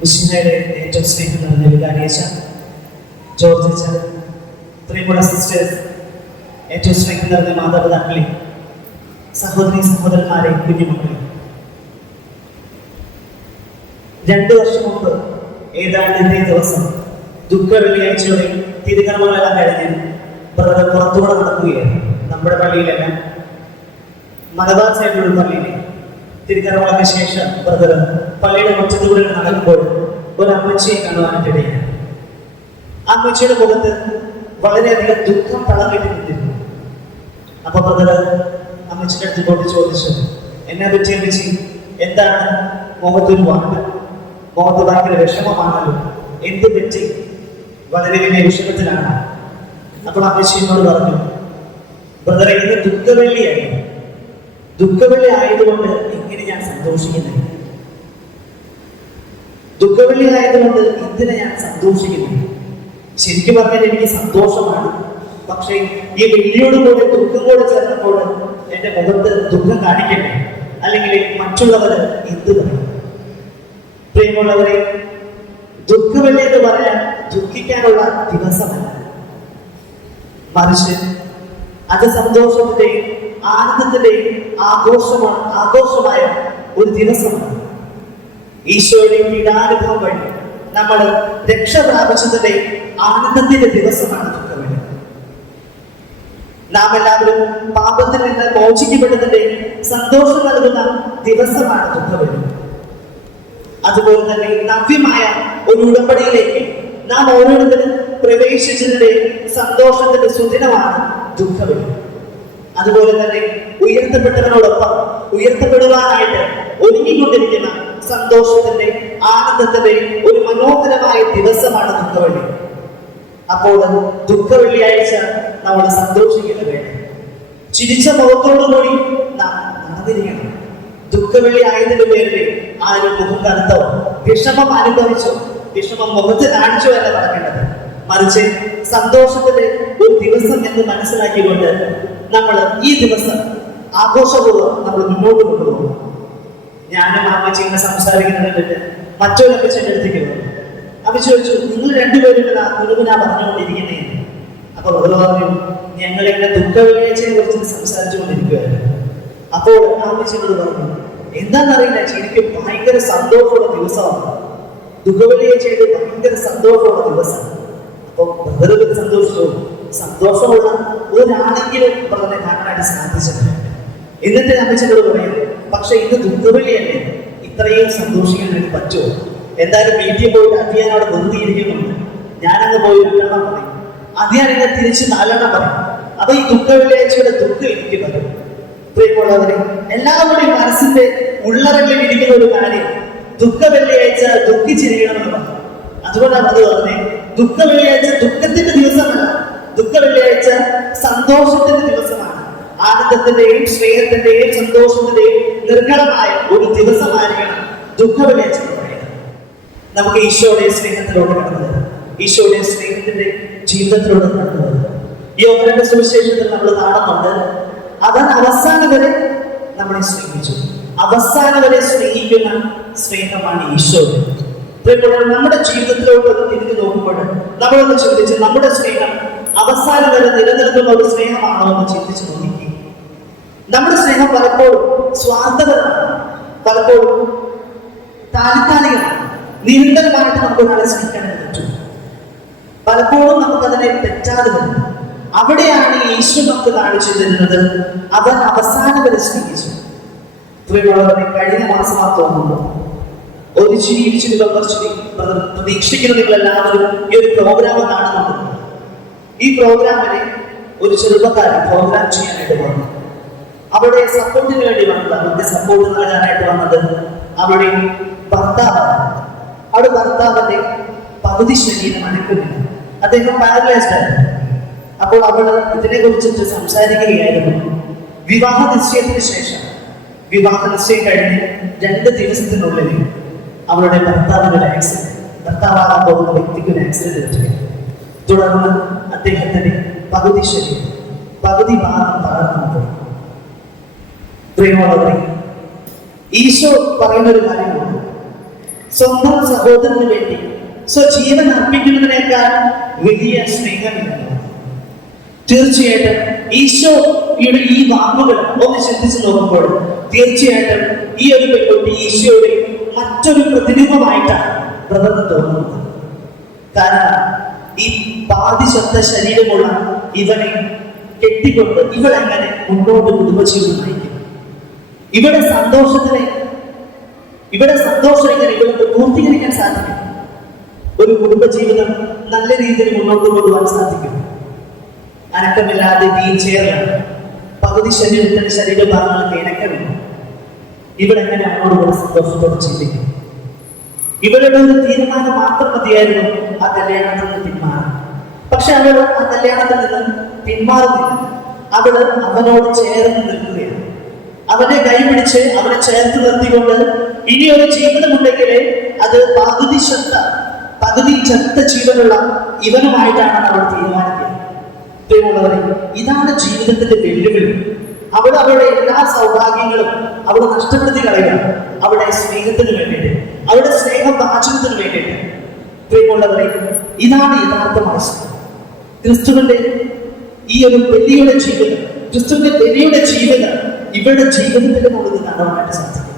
മിഷനയുടെ ഏറ്റവും സ്നേഹം നിറഞ്ഞ വികാരിയച്ച ജോർജ് അച്ഛ പ്രിയമുള്ള സിസ്റ്റേഴ്സ് ഏറ്റവും സ്നേഹം നിറഞ്ഞ മാതാപിതാക്കളെ സഹോദരി സഹോദരന്മാരെ കുഞ്ഞുമക്കളെ. രണ്ടു വർഷം മുമ്പ് ഏതാണ്ട് ഇതേ ദിവസം ദുഃഖ വെള്ളിയാഴ്ചയോടെ തിരുകർമ്മങ്ങളെല്ലാം കഴിഞ്ഞ് ബ്രദർ പുറത്തുകൂടെ നടക്കുകയാണ് നമ്മുടെ പള്ളിയിലെല്ലാം. മലബാർ സൈഡിലുള്ള പള്ളിയിൽ തിരുക്കരവളക്ക് ശേഷം ബ്രദർ പള്ളിയുടെ മുറ്റത്തുകൂടെ നടക്കുമ്പോൾ ഒരു അമ്മച്ചിയെ കാണുവാനിടയാണ് ആ അമ്മച്ചിയുടെ മുഖത്ത് വളരെയധികം ദുഃഖം തളർന്നിട്ട് നിന്നിരുന്നു അപ്പൊ ബ്രദർ അമ്മച്ചിയുടെ അടുത്ത് കൊണ്ട് ചോദിച്ചു എന്നെ പറ്റി അമ്മച്ചി? എന്താണ്? മുഖത്തൊരു വാക്ക് മുഖത്ത് ഭയങ്കര വിഷമമാണല്ലോ. എന്ത് പറ്റി? വളരെ വലിയ വിഷമത്തിലാണ്. അപ്പോൾ അമ്മച്ചിയോട് പറഞ്ഞു ബ്രദറെ ഇന്ന് ദുഃഖവെള്ളിയായി. ദുഃഖവെള്ളി ആയതുകൊണ്ട് ഇങ്ങനെ ഞാൻ സന്തോഷിക്കുന്നില്ല. ദുഃഖവെള്ളി ആയതുകൊണ്ട് ഇതിനെ ഞാൻ സന്തോഷിക്കുന്നു. ശരിക്കും പറഞ്ഞാൽ എനിക്ക് സന്തോഷമാണ്. പക്ഷേ ഈ വെള്ളിയോട് കൂടെ ദുഃഖം കൂടെ ചേർന്നപ്പോൾ എന്റെ മുഖത്ത് ദുഃഖം കാണിക്കട്ടെ? അല്ലെങ്കിൽ മറ്റുള്ളവർ എന്ത് പറയും? പ്രിയമുള്ളവരെ ദുഃഖവെള്ളി എന്ന് പറയാൻ ദുഃഖിക്കാനുള്ള ദിവസമല്ല. മറിച്ച് അത് സന്തോഷത്തിന്റെയും ആനന്ദത്തിന്റെയും ആഘോഷമാണ് ആഘോഷമായ ഒരു ദിവസമാണ്. ഈശോയുടെ പീഡാനുഭവം വഴി നമ്മൾ രക്ഷ പ്രാപിച്ചതിന്റെ ആനന്ദത്തിന്റെ ദിവസമാണ് ദുഃഖവെള്ളി നാം എല്ലാവരും പാപത്തിൽ നിന്ന് മോചിക്കപ്പെടുന്നതിന്റെ സന്തോഷം നൽകുന്ന ദിവസമാണ് ദുഃഖവെള്ളി അതുപോലെ തന്നെ നവ്യമായ ഒരു ഉടമ്പടിയിലേക്ക് നാം ഓരോരുത്തരും പ്രവേശിച്ചതിന്റെ സന്തോഷത്തിന്റെ സുദിനമാണ് ദുഃഖവെള്ളി അതുപോലെ തന്നെ ഉയർത്തപ്പെട്ടവനോടൊപ്പം ഉയർത്തപ്പെടുവാനായിട്ട് ഒരുങ്ങിക്കൊണ്ടിരിക്കുന്ന സന്തോഷത്തിന്റെ ആനന്ദത്തിന്റെ ഒരു മനോഹരമായ ദിവസമാണ് ദുഃഖവെള്ളി. അപ്പോൾ ദുഃഖവെള്ളിയാഴ്ച നമ്മൾ സന്തോഷിക്കുന്ന വേണം ചിരിച്ച മുഖത്തോടുകൂടി നാം നടന്നിരിക്കണം ദുഃഖവെള്ളി ആയതിന്റെ പേരിൽ ആരും മുഖം കറുത്തോ വിഷമം അനുഭവിച്ചോ? വിഷമം മുഖത്ത് കാണിച്ചോ അല്ല നടക്കേണ്ടത്. മറിച്ച് സന്തോഷത്തിന്റെ ഒരു ദിവസം എന്ന് മനസ്സിലാക്കിക്കൊണ്ട് നമ്മൾ ഈ ദിവസം ആഘോഷപൂർവം നമ്മൾ മുന്നോട്ട് കൊണ്ടുപോകും ഞാനും അമ്മച്ചി ഇങ്ങനെ സംസാരിക്കുന്നത് കണ്ടിട്ട് മറ്റൊരു അമ്മച്ചന്റെ അടുത്തേക്ക് വന്നു. അമ്മ ചോദിച്ചു നിങ്ങൾ രണ്ടുപേരും ഇവിടെ ഗുരുവിനാ പറഞ്ഞുകൊണ്ടിരിക്കുന്നേ അപ്പൊ അവർ പറഞ്ഞു ഞങ്ങൾ ഇങ്ങനെ ദുഃഖവെള്ളിയാഴ്ചയെ കുറിച്ച് സംസാരിച്ചുകൊണ്ടിരിക്കുകയായിരുന്നു അപ്പോൾ അമ്മച്ചിനോട് പറഞ്ഞു എന്താണെന്നറിയില്ല എനിക്ക് ഭയങ്കര സന്തോഷമുള്ള ദിവസമാണ്. ദുഃഖവെള്ളിയാഴ്ചയുടെ ഭയങ്കര സന്തോഷമുള്ള ദിവസം. അപ്പൊ ബ്രദറുകൾ സന്തോഷിച്ചു. സന്തോഷമുള്ള ഒരാണെങ്കിലും പറഞ്ഞ കാണാനായിട്ട് സാധിച്ചിട്ടുണ്ട് എന്നിട്ട് അമ്മച്ചനോട് പറയും പക്ഷെ ഇത് ദുഃഖവെള്ളിയല്ലേ? ഇത്രയും സന്തോഷിക്കാൻ എനിക്ക് പറ്റുമോ? എന്തായാലും വീട്ടിൽ പോയിട്ട് അധികം അവിടെ വെറുതെ ഇരിക്കുന്നുണ്ട് ഞാനങ്ങ് പോയി രണ്ടെണ്ണം പറയും. അധികം എന്നെ തിരിച്ച് നാലെണ്ണം പറയും. അപ്പൊ ഈ ദുഃഖവെള്ളിയാഴ്ചയുടെ ദുഃഖം എനിക്ക് വരും പ്രിയമുള്ളവരെ എല്ലാവരുടെയും മനസ്സിന്റെ ഉള്ളറകളിൽ ഇരിക്കുന്ന ഒരു കാര്യം. ദുഃഖ വെള്ളിയാഴ്ച ദുഃഖിച്ചിരിക്കണമെന്ന് അതുകൊണ്ടാണ് അത് പറഞ്ഞത്. ദുഃഖ വെള്ളിയാഴ്ച ദുഃഖത്തിന്റെ ദിവസമല്ല. ദുഃഖ വെള്ളിയാഴ്ച സന്തോഷത്തിന്റെ ദിവസമാണ്. ആനന്ദത്തിന്റെയും സ്നേഹത്തിന്റെയും സന്തോഷത്തിന്റെയും നിർമ്മലമായ ഒരു ദിവസമായിരിക്കണം ദുഃഖ വെള്ളിയാഴ്ച നമുക്ക് ഈശോയുടെ സ്നേഹത്തിലോട്ട് കടന്നു ഈശോയുടെ സ്നേഹത്തിന്റെ ജീവിതത്തിലൂടെ കടന്നു യോഹനന്റെ സുവിശേഷത്തിൽ നമ്മൾ കാണുന്നുണ്ട് അവൻ അവസാനം വരെ നമ്മളെ സ്നേഹിച്ചു. അവസാനം വരെ സ്നേഹിക്കുന്ന സ്നേഹമാണ് ഈശോ. നമ്മുടെ ജീവിതത്തിലോട്ട് ഒന്ന് തിരിഞ്ഞു നോക്കുമ്പോൾ നമ്മളൊന്ന് ചിന്തിച്ച് നമ്മുടെ സ്നേഹം അവസാനം വരെ നിലനിൽക്കുന്ന ഒരു സ്നേഹമാണോ എന്ന് ചിന്തിച്ചു നോക്കി നമ്മുടെ സ്നേഹം പലപ്പോഴും സ്വാർത്ഥപരമാണ് പലപ്പോഴും താൽക്കാലികമാണ്. നിരന്തരമായിട്ട് നമുക്ക് ഒരാളെ സ്നേഹിക്കാനേ പറ്റും. പലപ്പോഴും നമുക്കതിനെ തെറ്റാതെ വരും. അവിടെയാണ് യേശു നമുക്ക് കാണിച്ചു തരുന്നത്. അവൻ അവസാനം വരെ സ്നേഹിച്ചു. പ്രിയമുള്ളവരെ കഴിഞ്ഞ മാസമാ തോന്നുന്നു. ഒരു ചിരി ഇരിച്ചിരി ചിരി പ്രതീക്ഷിക്കുന്ന നിങ്ങൾ എല്ലാവരും ഈ ഒരു പ്രോഗ്രാം കാണുന്നുണ്ട്. ഈ പ്രോഗ്രാമിനെ ഒരു ചെറുപ്പക്കാരൻ പ്രോഗ്രാം ചെയ്യാനായിട്ട് വന്നു അവിടെ സപ്പോർട്ടിന് വേണ്ടി വന്നത് അവരുടെ സപ്പോർട്ട് നൽകാനായിട്ട് വന്നത് അവിടെ ഭർത്താവാണ്. അവിടെ ഭർത്താവിന്റെ പകുതി ശരീരം അനക്കുന്നില്ല. അദ്ദേഹം പാരലൈസ്ഡ് ആയിരുന്നു അപ്പോൾ അവൾ ഇതിനെ കുറിച്ചിട്ട് സംസാരിക്കുകയായിരുന്നു. വിവാഹ നിശ്ചയത്തിന് ശേഷം വിവാഹ നിശ്ചയം കഴിഞ്ഞ് രണ്ട് ദിവസത്തിനുള്ളിൽ അവളുടെ ഭർത്താവിന് ഒരു ആക്സിഡന്റ് ഭർത്താവാകാൻ പോകുന്ന വ്യക്തിക്ക് ഒരു ആക്സിഡന്റ് പറ്റുകയാണ് തുടർന്ന് അദ്ദേഹത്തിന്റെ പകുതി ശരീരം പകുതി ഭാഗം തകർന്നു. പോയി പ്രിയമുള്ളവരെ ഈശോ പറയുന്ന ഒരു കാര്യമാണ് സ്വന്തം സഹോദരന് വേണ്ടി സ്വജീവൻ അർപ്പിക്കുന്നതിനേക്കാൾ വലിയ സ്നേഹമില്ല തീർച്ചയായിട്ടും ഈശോയുടെ ഈ വാക്കുകൾ ഒന്ന് ചിന്തിച്ചു നോക്കുമ്പോൾ തീർച്ചയായിട്ടും ഈ ഒരു പെൺകുട്ടി ഈശോയുടെ മറ്റൊരു പ്രതിരൂപമായിട്ടാണ് പ്രകൃതി തോന്നുന്നത്. കാരണം ഈ പാതിശബ്ദ ശരീരമുള്ള ഇവനെ കെട്ടിക്കൊണ്ട് ഇവളെങ്ങനെ മുന്നോട്ട് കുടുംബജീവിതം നയിക്കും? ഇവിടെ സന്തോഷത്തിനെ ഇവിടെ സന്തോഷം എങ്ങനെ ഇവിടെ പൂർത്തീകരിക്കാൻ സാധിക്കും? ഒരു കുടുംബജീവിതം നല്ല രീതിയിൽ മുന്നോട്ട് കൊണ്ടുപോകാൻ സാധിക്കും. അനക്കമില്ലാതെ വീൽ ചെയറിലാണ് പകുതി ശരീരത്തിന്റെ ശരീരഭാഗങ്ങൾക്ക് ഇണക്കമില്ല ഇവിടെ എങ്ങനെ അവനോടുകൂടെ സന്തോഷത്തോടെ ചിന്തിക്കും? ഇവരുടെ ഒരു തീരുമാനം മാത്രം മതിയായിരുന്നു ആ കല്യാണത്തിൽ നിന്ന് പിന്മാറാൻ. പക്ഷെ അവൾ ആ കല്യാണത്തിൽ നിന്ന് പിന്മാറുന്നില്ല. അവൾ അവനോട് ചേർന്ന് നിൽക്കുകയാണ്. അവനെ കൈപിടിച്ച് അവനെ ചേർത്ത് നിർത്തിക്കൊണ്ട് ഇനി ഒരു ജീവിതമുണ്ടെങ്കിൽ അത് പകുതി ശക്ത പകുതി ചത്ത ജീവനുള്ള ഇവനുമായിട്ടാണ് അവൾ തീരുമാനിക്കുന്നത്. ഇതാണ് ജീവിതത്തിന്റെ വെല്ലുവിളി. അവൾ അവളുടെ എല്ലാ സൗഭാഗ്യങ്ങളും അവൾ നഷ്ടപ്പെടുത്തി കളയുക അവളുടെ സ്നേഹത്തിന് വേണ്ടിയിട്ട് അവളുടെ സ്നേഹവാചനത്തിന് വേണ്ടിയിട്ട്. പ്രിയമുള്ളവരെ ഇതാണ് യഥാർത്ഥ മനസ്സിൽ ക്രിസ്തുവിന്റെ ഈ ഒരു ബലിയുടെ ജീവിതം ക്രിസ്തുവിന്റെ ബലിയുടെ ജീവിതം ഇവരുടെ ജീവിതത്തിന്റെ മുകളിൽ കാണുവാനായിട്ട് സാധിക്കും.